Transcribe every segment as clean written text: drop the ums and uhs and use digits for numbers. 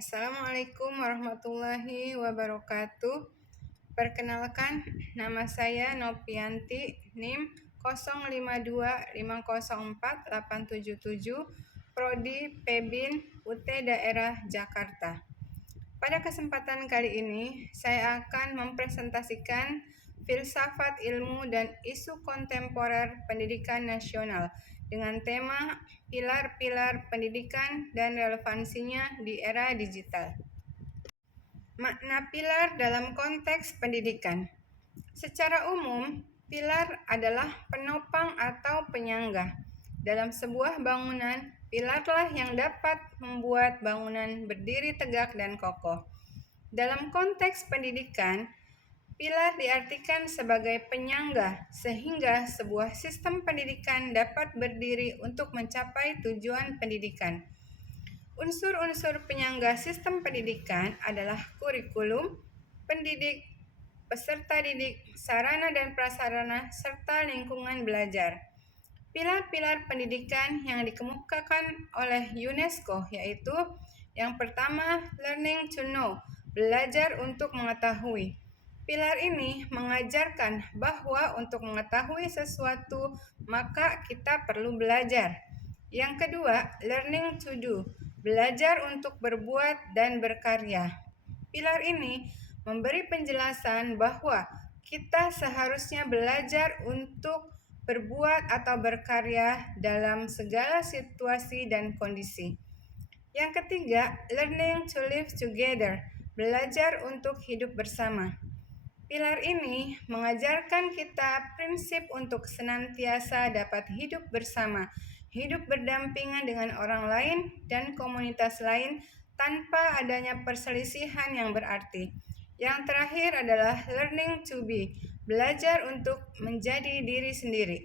Assalamualaikum warahmatullahi wabarakatuh. Perkenalkan, nama saya Nopianti, NIM 0525048777, Prodi Pebin UT Daerah Jakarta. Pada kesempatan kali ini, saya akan mempresentasikan filsafat ilmu dan isu kontemporer pendidikan nasional dengan tema pilar-pilar pendidikan dan relevansinya di era digital. Makna pilar dalam konteks pendidikan. Secara umum, pilar adalah penopang atau penyangga. Dalam sebuah bangunan, pilarlah yang dapat membuat bangunan berdiri tegak dan kokoh. Dalam konteks pendidikan, pilar diartikan sebagai penyangga, sehingga sebuah sistem pendidikan dapat berdiri untuk mencapai tujuan pendidikan. Unsur-unsur penyangga sistem pendidikan adalah kurikulum, pendidik, peserta didik, sarana dan prasarana, serta lingkungan belajar. Pilar-pilar pendidikan yang dikemukakan oleh UNESCO yaitu yang pertama, learning to know, belajar untuk mengetahui. Pilar ini mengajarkan bahwa untuk mengetahui sesuatu, maka kita perlu belajar. Yang kedua, learning to do, belajar untuk berbuat dan berkarya. Pilar ini memberi penjelasan bahwa kita seharusnya belajar untuk berbuat atau berkarya dalam segala situasi dan kondisi. Yang ketiga, learning to live together, belajar untuk hidup bersama. Pilar ini mengajarkan kita prinsip untuk senantiasa dapat hidup bersama, hidup berdampingan dengan orang lain dan komunitas lain tanpa adanya perselisihan yang berarti. Yang terakhir adalah learning to be, belajar untuk menjadi diri sendiri.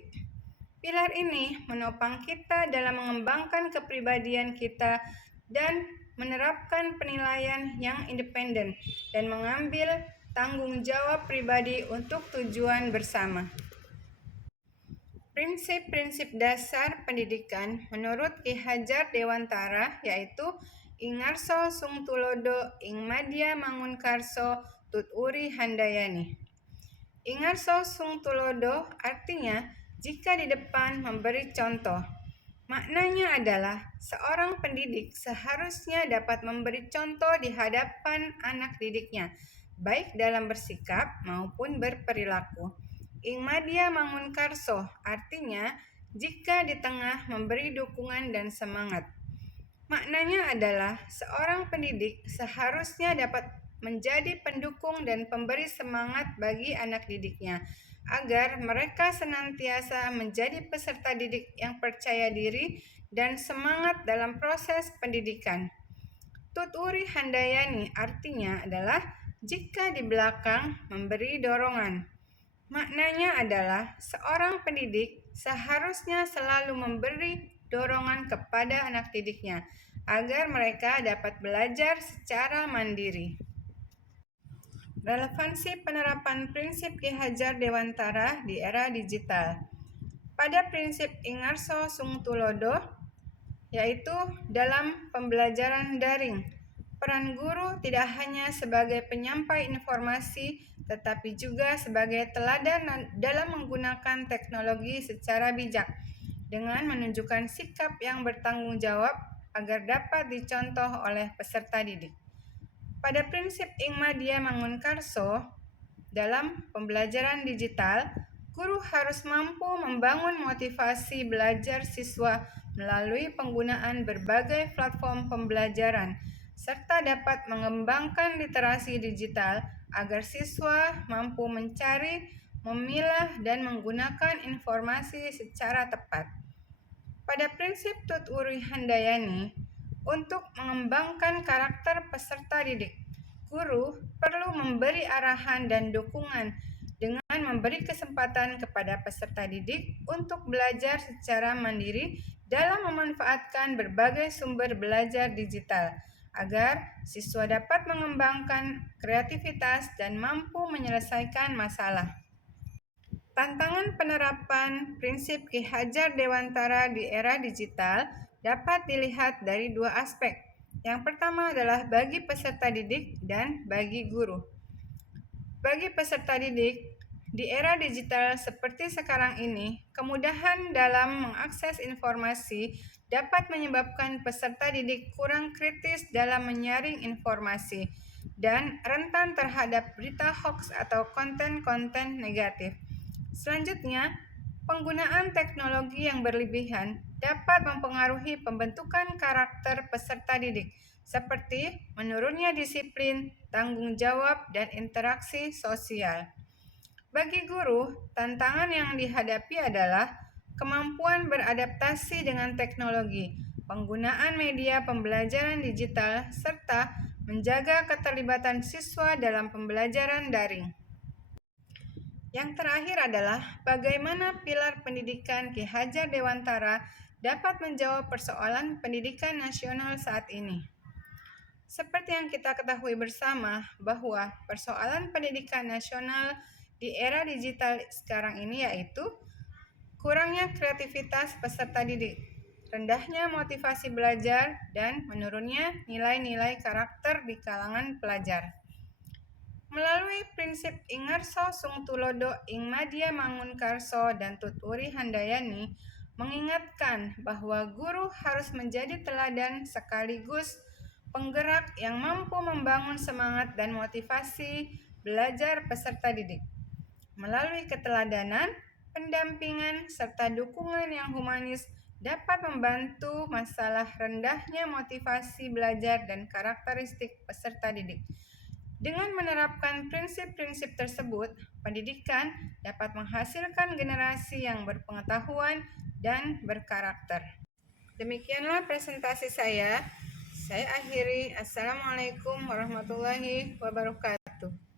Pilar ini menopang kita dalam mengembangkan kepribadian kita dan menerapkan penilaian yang independen dan mengambil tanggung jawab pribadi untuk tujuan bersama. Prinsip-prinsip dasar pendidikan menurut Ki Hajar Dewantara yaitu Ingarso Sung Tulodo Ing Madya Mangunkarso Tut Uri Handayani. Ingarso Sung Tulodo artinya jika di depan memberi contoh. Maknanya adalah seorang pendidik seharusnya dapat memberi contoh di hadapan anak didiknya, baik dalam bersikap maupun berperilaku. Ing Madya Mangunkarso artinya jika di tengah memberi dukungan dan semangat. Maknanya adalah seorang pendidik seharusnya dapat menjadi pendukung dan pemberi semangat bagi anak didiknya, agar mereka senantiasa menjadi peserta didik yang percaya diri dan semangat dalam proses pendidikan. Tuturi Handayani artinya adalah jika di belakang memberi dorongan. Maknanya adalah seorang pendidik seharusnya selalu memberi dorongan kepada anak didiknya agar mereka dapat belajar secara mandiri. Relevansi penerapan prinsip Ki Hajar Dewantara di era digital. Pada prinsip Ingarso Sung Tulodo, yaitu dalam pembelajaran daring, peran guru tidak hanya sebagai penyampai informasi, tetapi juga sebagai teladan dalam menggunakan teknologi secara bijak, dengan menunjukkan sikap yang bertanggung jawab agar dapat dicontoh oleh peserta didik. Pada prinsip Ing Madya Mangunkarso, dalam pembelajaran digital, guru harus mampu membangun motivasi belajar siswa melalui penggunaan berbagai platform pembelajaran, serta dapat mengembangkan literasi digital agar siswa mampu mencari, memilah, dan menggunakan informasi secara tepat. Pada prinsip Tut Uri Handayani, untuk mengembangkan karakter peserta didik, guru perlu memberi arahan dan dukungan dengan memberi kesempatan kepada peserta didik untuk belajar secara mandiri dalam memanfaatkan berbagai sumber belajar digital, agar siswa dapat mengembangkan kreativitas dan mampu menyelesaikan masalah. Tantangan penerapan prinsip Ki Hajar Dewantara di era digital dapat dilihat dari dua aspek. Yang pertama adalah bagi peserta didik dan bagi guru. Bagi peserta didik, di era digital seperti sekarang ini, kemudahan dalam mengakses informasi dapat menyebabkan peserta didik kurang kritis dalam menyaring informasi dan rentan terhadap berita hoax atau konten-konten negatif. Selanjutnya, penggunaan teknologi yang berlebihan dapat mempengaruhi pembentukan karakter peserta didik, seperti menurunnya disiplin, tanggung jawab, dan interaksi sosial. Bagi guru, tantangan yang dihadapi adalah kemampuan beradaptasi dengan teknologi, penggunaan media pembelajaran digital, serta menjaga keterlibatan siswa dalam pembelajaran daring. Yang terakhir adalah bagaimana pilar pendidikan Ki Hajar Dewantara dapat menjawab persoalan pendidikan nasional saat ini. Seperti yang kita ketahui bersama bahwa persoalan pendidikan nasional di era digital sekarang ini yaitu kurangnya kreativitas peserta didik, rendahnya motivasi belajar, dan menurunnya nilai-nilai karakter di kalangan pelajar. Melalui prinsip Ingarso Sung Tulodo Ing Madya Mangunkarso dan Tuturi Handayani mengingatkan bahwa guru harus menjadi teladan sekaligus penggerak yang mampu membangun semangat dan motivasi belajar peserta didik. Melalui keteladanan, pendampingan, serta dukungan yang humanis dapat membantu masalah rendahnya motivasi belajar dan karakteristik peserta didik. Dengan menerapkan prinsip-prinsip tersebut, pendidikan dapat menghasilkan generasi yang berpengetahuan dan berkarakter. Demikianlah presentasi saya. Saya akhiri. Assalamualaikum warahmatullahi wabarakatuh.